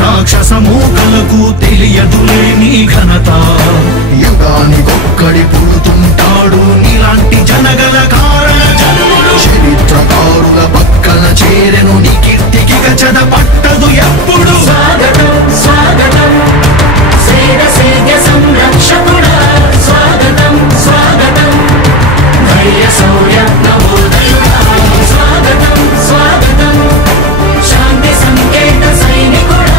రాక్షస మూకలకు తెలియదులే నీ ఘనత. యుగానికొక్కడి పుడుతుంటాడు నీలాంటి జనగల కారణ జన్ముడు. చరిత్రకారుల పక్కన చేరెను నీ కీర్తికి గజద పట్టదు ఎప్పుడు. స్వాగతం స్వాగతం సేన సంరక్షకుడా, స్వాగతం స్వాగతం ధైర్య శౌర్య నవోదయుడా, స్వాగతం స్వాగతం శాంతి సంకేత సైనికుడా,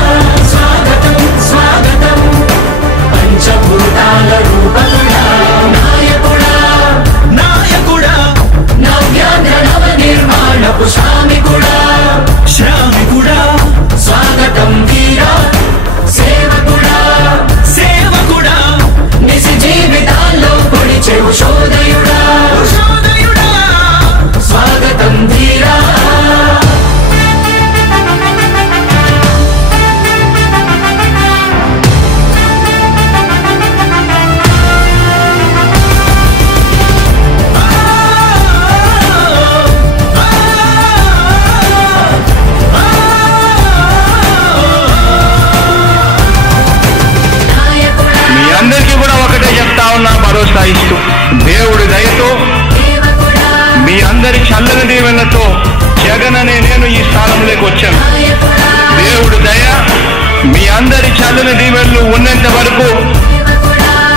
స్వాగతం స్వాగతం పంచభూతాల రూపకుడా, నాయకుడా నాయకుడా నవ్యాంధ్ర నవ నిర్మాణపు శ్రామికుడా, శ్రామికుడా స్వాగతం వీరా సేవకుడా, సేవకుడా నిజ జీవితాల్లో పొడిచే ఉషోదయుడా, ఉషోదయుడా స్వాగతం ధీరా. మీ అందరికీ కూడా ఒకటే చెప్తా ఉన్నా, భరోసా ఇస్తూ దేవుడి దయతో మీ అందరి చల్లని దీవెనతో జగన్ అనే నేను ఈ స్థానంలోకి వచ్చాను. దేవుడి దయ మీ అందరి చల్లని దీవెనలు ఉన్నంత వరకు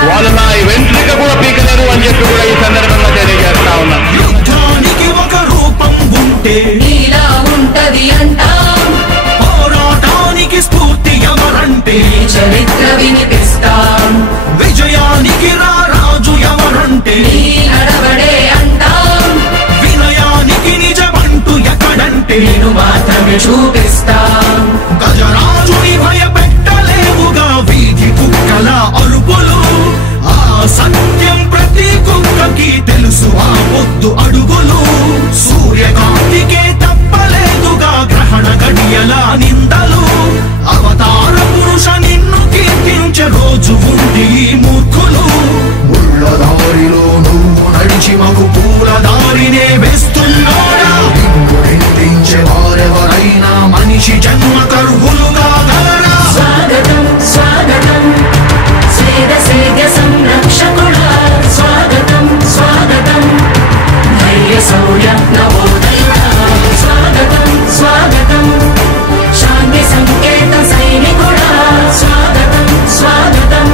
వాళ్ళు నా వెంట్రుక కూడా పీకలేరు అని చెప్పి కూడా ఈ సందర్భంగా తెలియజేస్తా ఉన్నా. యుద్ధానికి ఒక రూపం ఉంటే నీలా ఉంటది అంటాం, పోరాటానికి స్ఫూర్తి ఎవరంటే నీ చరిత్ర వినిపిస్తాం, విజయానికి రారాజు ఎవరంటే నీ నడవడే అంటాం, వినయానికి నిజమంటూ ఎక్కడంటే నేను మాత్రమే చూపిస్తాం. గజరాజుని భయపెట్టలేవుగా వీధి కుక్కల అరుపులు. ఆ సత్యం ప్రతి కుక్కకి తెలుసు, ఆ పొద్దు అడుగులు. సూర్యకాంతికే తప్పలేదుగా గ్రహణ గడియల నిందలు. అవతార పురుష నిన్ను కీర్తించే రోజు ఉంది ఈ మూర్ఖులు. ముళ్ళ దారిలో నువ్వు నడిచి మగు పూల దారినే వేస్తున్నాడా. నిన్ను నిందించే వారెవరైనా మనిషి జన్మ కర్వులుగా గలరా. స్వాగతం స్వాగతం సేద సంరక్షకుడా, స్వాగతం స్వాగతం ధైర్య శౌర్య నవోదయుడా, స్వాగతం స్వాగతం శాంతి సంకేత సైనికుడా, స్వాగతం స్వాగతం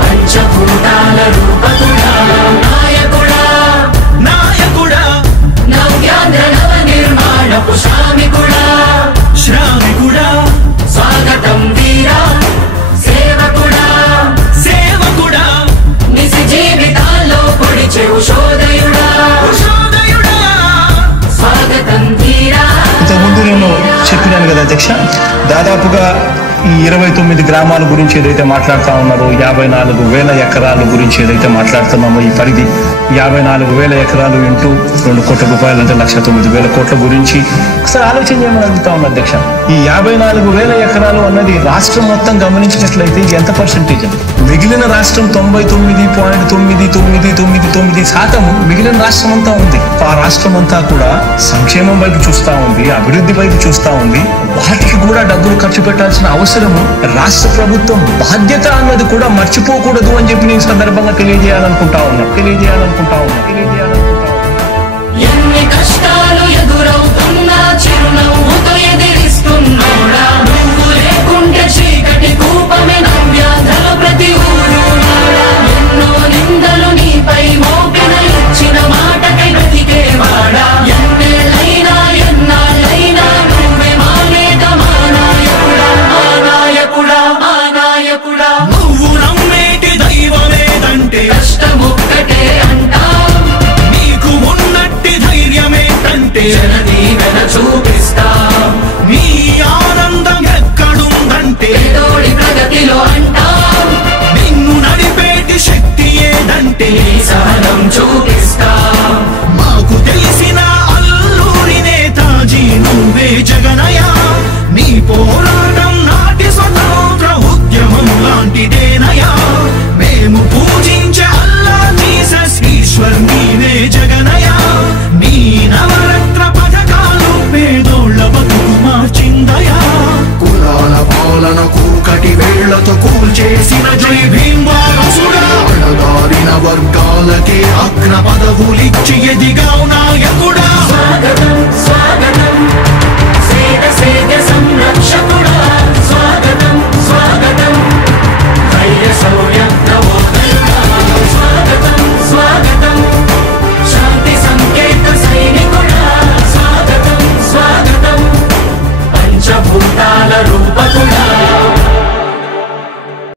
పంచభూతాల రూపకుడా, నాయకుడా నాయకుడా నవ్యాంధ్ర నవ నిర్మాణపు శ్రామికుడా, శ్రామికుడా స్వాగతం వీరా సేవకుడా, సేవకుడా నిజ జీవితాల్లో పొడిచే ఉషోదయుడా, ఉషోదయుడా స్వాగతం ధీరా. ఇంతకుముందు నేను చెప్పినాను కదా అధ్యక్ష, దాదాపుగా ఈ 29 గ్రామాల గురించి ఏదైతే మాట్లాడుతూ ఉన్నారో, 54,000 ఎకరాల గురించి ఏదైతే మాట్లాడుతున్నామో, ఈ పరిధి 54,000 ఎకరాలు ఇంటూ 2 కోట్ల రూపాయలు అంటే 1,09,000 కోట్ల గురించి ఒకసారి ఆలోచన చేయమని అడుగుతా ఉన్నా అధ్యక్ష. ఈ 54,000 ఎకరాలు అన్నది రాష్ట్రం మొత్తం గమనించినట్లయితే ఎంత పర్సెంటేజ్ అండి? మిగిలిన రాష్ట్రం 99.999% మిగిలిన రాష్ట్రం అంతా ఉంది. ఆ రాష్ట్రం అంతా కూడా సంక్షేమం వైపు చూస్తా ఉంది, అభివృద్ధి వైపు చూస్తా ఉంది. వాటికి కూడా డబ్బులు ఖర్చు పెట్టాల్సిన అవసరము రాష్ట్ర ప్రభుత్వం బాధ్యత అన్నది కూడా మర్చిపోకూడదు అని చెప్పి నేను సందర్భంగా తెలియజేయాలనుకుంటా ఉన్నా. ఎన్ని కష్టాలు